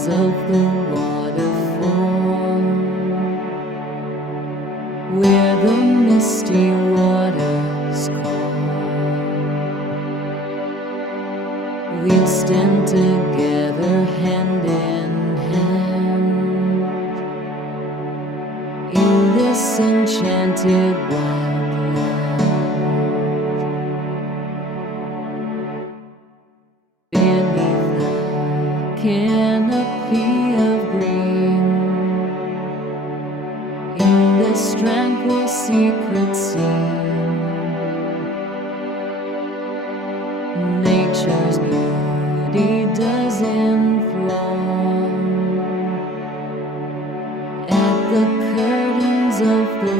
curtains of the waterfall, where the misty waters call. We'll stand together hand in hand in this enchanted wildland, beneath the canopy of green, in this tranquil secret scene. Nature's beauty does enthrall at the curtains of the